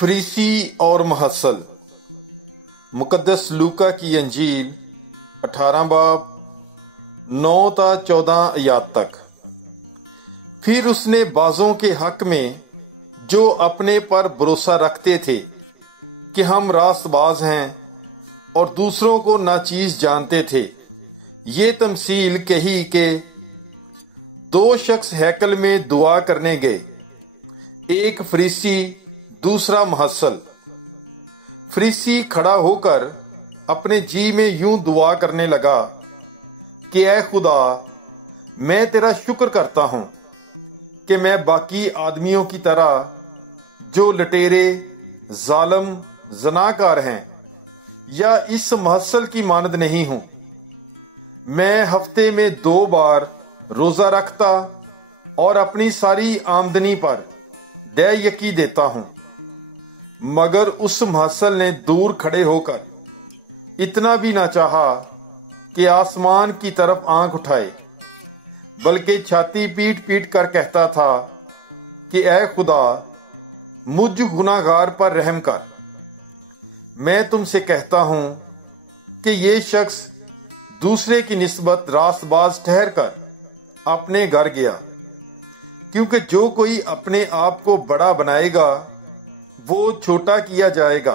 फरीसी और महसल। मुकद्दस लूका की अंजील 18 बाब 9 ता 14 आयात तक। फिर उसने बाजों के हक में जो अपने पर भरोसा रखते थे कि हम रास्तबाज हैं और दूसरों को नाचीज जानते थे, ये तमसील कही कि दो शख्स हैकल में दुआ करने गए, एक फरीसी दूसरा महसल। फरीसी खड़ा होकर अपने जी में यूं दुआ करने लगा कि ऐ खुदा, मैं तेरा शुक्र करता हूं कि मैं बाकी आदमियों की तरह जो लटेरे, जालिम, जनाकार हैं या इस महसल की मानद नहीं हूं। मैं हफ्ते में 2 बार रोजा रखता और अपनी सारी आमदनी पर दे यकी देता हूं। मगर उस महसल ने दूर खड़े होकर इतना भी ना चाहा कि आसमान की तरफ आंख उठाए, बल्कि छाती पीट पीट कर कहता था कि ऐ खुदा, मुझ गुनाहगार पर रहम कर। मैं तुमसे कहता हूं कि ये शख्स दूसरे की निस्बत रास्तबाज ठहर कर अपने घर गया, क्योंकि जो कोई अपने आप को बड़ा बनाएगा वो छोटा किया जाएगा,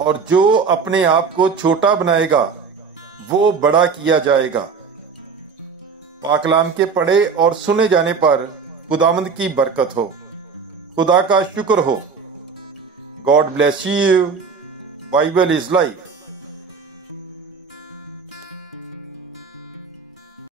और जो अपने आप को छोटा बनाएगा वो बड़ा किया जाएगा। पाकलाम के पढ़े और सुने जाने पर खुदावंद की बरकत हो, खुदा का शुक्र हो। God bless you. Bible is life.